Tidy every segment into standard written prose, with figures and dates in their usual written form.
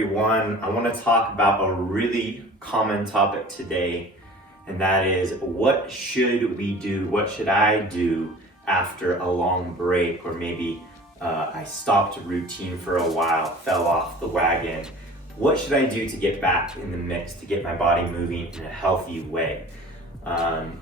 everyone. I want to talk about a really common topic today, and that is what should we do? What should I do after a long break, or maybe I stopped a routine for a while, fell off the wagon? What should I do to get back in the mix, to get my body moving in a healthy way?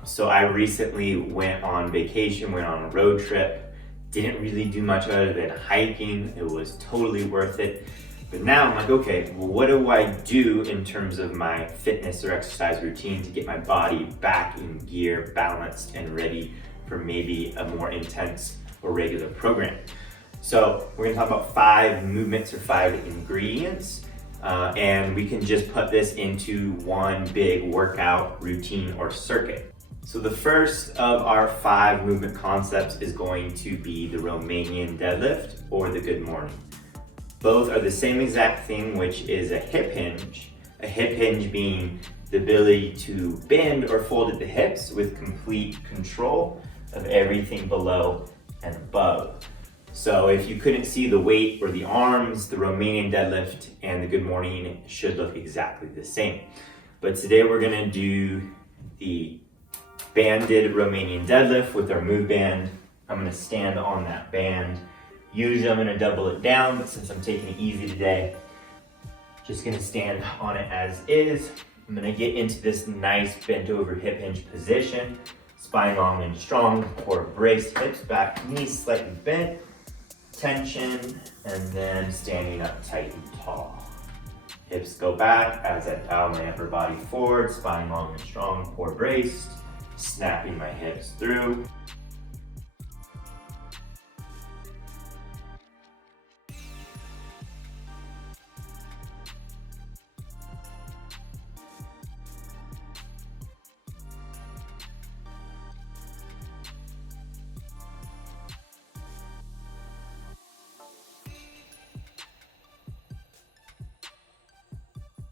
So I recently went on vacation, went on a road trip. Didn't really do much other than hiking. It was totally worth it. But now I'm like, okay, well, what do I do in terms of my fitness or exercise routine to get my body back in gear, balanced, and ready for maybe a more intense or regular program? So we're gonna talk about 5 movements or 5 ingredients, and we can just put this into one big workout routine or circuit. So the first of our 5 movement concepts is going to be the Romanian deadlift or the good morning. Both are the same exact thing, which is a hip hinge. A hip hinge being the ability to bend or fold at the hips with complete control of everything below and above. So if you couldn't see the weight or the arms, the Romanian deadlift and the good morning should look exactly the same. But today we're gonna do the banded Romanian deadlift with our move band. I'm gonna stand on that band. Usually I'm gonna double it down, but since I'm taking it easy today, just gonna stand on it as is. I'm gonna get into this nice bent over hip hinge position, spine long and strong, core braced, hips back, knees slightly bent, tension, and then standing up tight and tall. Hips go back as I dial my upper body forward, spine long and strong, core braced, snapping my hips through.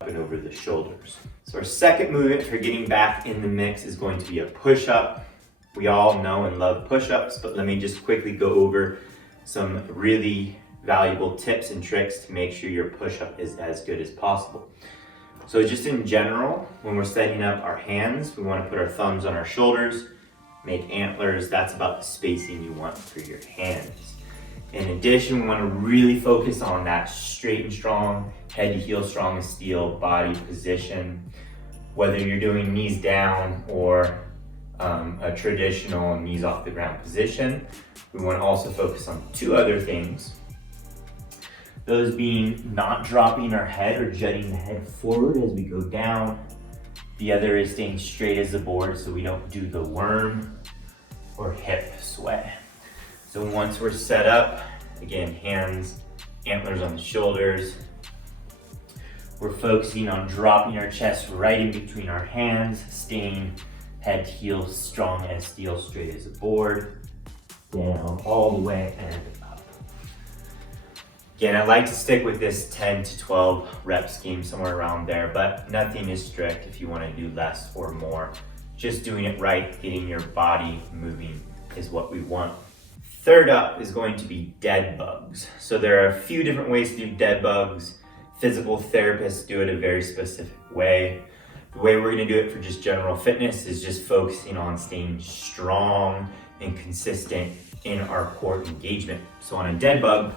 And over the shoulders. So our second movement for getting back in the mix is going to be a push-up. We all know and love push-ups, but let me just quickly go over some really valuable tips and tricks to make sure your push-up is as good as possible. So just in general, when we're setting up our hands, we want to put our thumbs on our shoulders, make antlers. That's about the spacing you want for your hands. In addition, we want to really focus on that straight and strong, head to heel strong as steel body position. Whether you're doing knees down or a traditional knees off the ground position, we want to also focus on 2 other things. Those being not dropping our head or jutting the head forward as we go down. The other is staying straight as the board so we don't do the worm or hip sway. So once we're set up, again, hands, antlers on the shoulders, we're focusing on dropping our chest right in between our hands, staying head to heel strong as steel, straight as a board, down all the way and up. Again, I like to stick with this 10 to 12 rep scheme, somewhere around there, but nothing is strict if you want to do less or more. Just doing it right, getting your body moving is what we want. Third up is going to be dead bugs. So there are a few different ways to do dead bugs. Physical therapists do it a very specific way. The way we're gonna do it for just general fitness is just focusing on staying strong and consistent in our core engagement. So on a dead bug,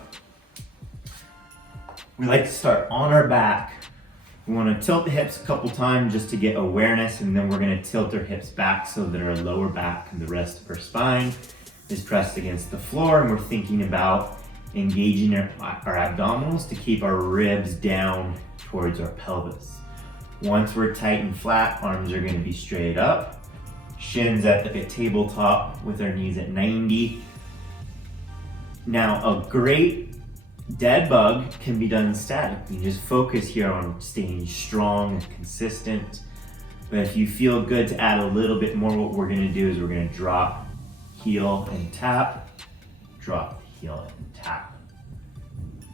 we like to start on our back. We wanna tilt the hips a couple times just to get awareness, and then we're gonna tilt our hips back so that our lower back and the rest of our spine is pressed against the floor, and we're thinking about engaging our abdominals to keep our ribs down towards our pelvis. Once we're tight and flat, arms are going to be straight up, shins at like a tabletop with our knees at 90. Now, a great dead bug can be done static. You just focus here on staying strong and consistent. But if you feel good to add a little bit more, what we're going to do is we're going to drop, heel and tap, drop, heel and tap.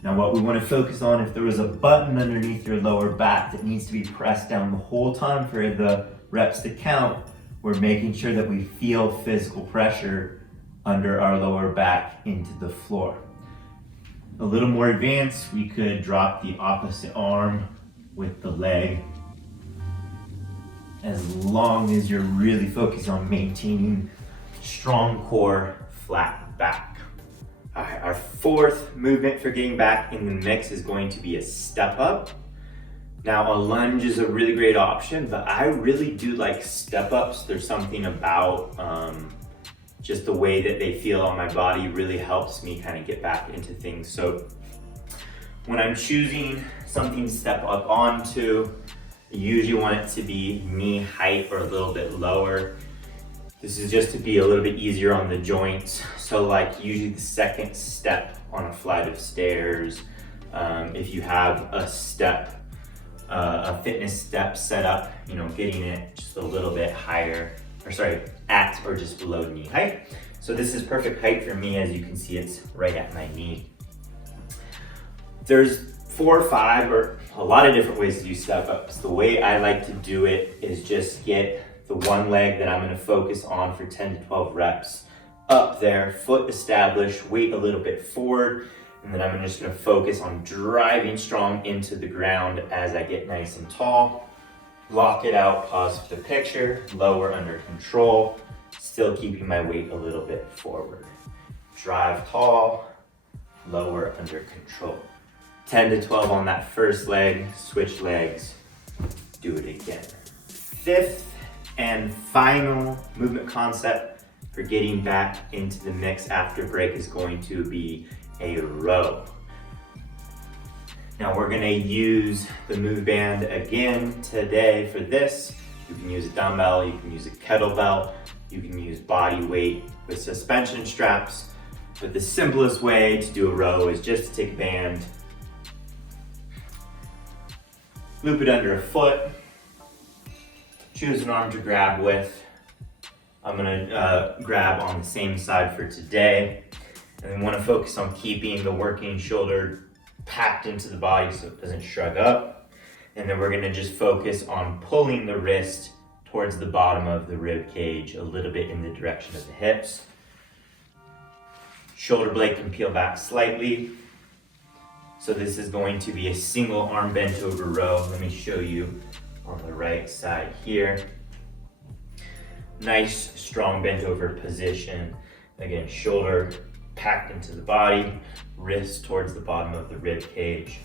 Now what we want to focus on, if there was a button underneath your lower back that needs to be pressed down the whole time for the reps to count, we're making sure that we feel physical pressure under our lower back into the floor. A little more advanced, we could drop the opposite arm with the leg, as long as you're really focused on maintaining strong core, flat back. All right, our fourth movement for getting back in the mix is going to be a step up. Now, a lunge is a really great option, but I really do like step ups. There's something about just the way that they feel on my body really helps me kind of get back into things. So when I'm choosing something to step up onto, I usually want it to be knee height or a little bit lower. This is just to be a little bit easier on the joints. So like usually the second step on a flight of stairs, if you have a step, a fitness step set up, getting it just a little bit higher, at or just below knee height. So this is perfect height for me. As you can see, it's right at my knee. There's 4 or 5 or a lot of different ways to do step ups. The way I like to do it is just get the one leg that I'm gonna focus on for 10 to 12 reps up there, foot established, weight a little bit forward, and then I'm just gonna focus on driving strong into the ground as I get nice and tall. Lock it out, pause for the picture, lower under control, still keeping my weight a little bit forward. Drive tall, lower under control. 10 to 12 on that first leg, switch legs, do it again. Fifth and final movement concept for getting back into the mix after break is going to be a row. Now we're gonna use the move band again today for this. You can use a dumbbell, you can use a kettlebell, you can use body weight with suspension straps, but the simplest way to do a row is just to take a band, loop it under a foot, choose an arm to grab with. I'm gonna grab on the same side for today. And then wanna focus on keeping the working shoulder packed into the body so it doesn't shrug up. And then we're gonna just focus on pulling the wrist towards the bottom of the rib cage, a little bit in the direction of the hips. Shoulder blade can peel back slightly. So this is going to be a single arm bent over row. Let me show you on the right side here. Nice, strong bent over position. Again, shoulder packed into the body, wrist towards the bottom of the rib cage.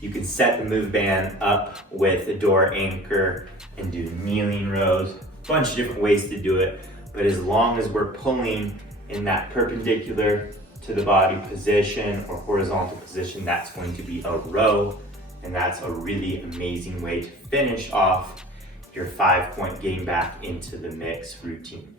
You can set the move band up with a door anchor and do kneeling rows. A bunch of different ways to do it, but as long as we're pulling in that perpendicular to the body position or horizontal position, that's going to be a row, and that's a really amazing way to finish off your 5-point getting back into the mix routine.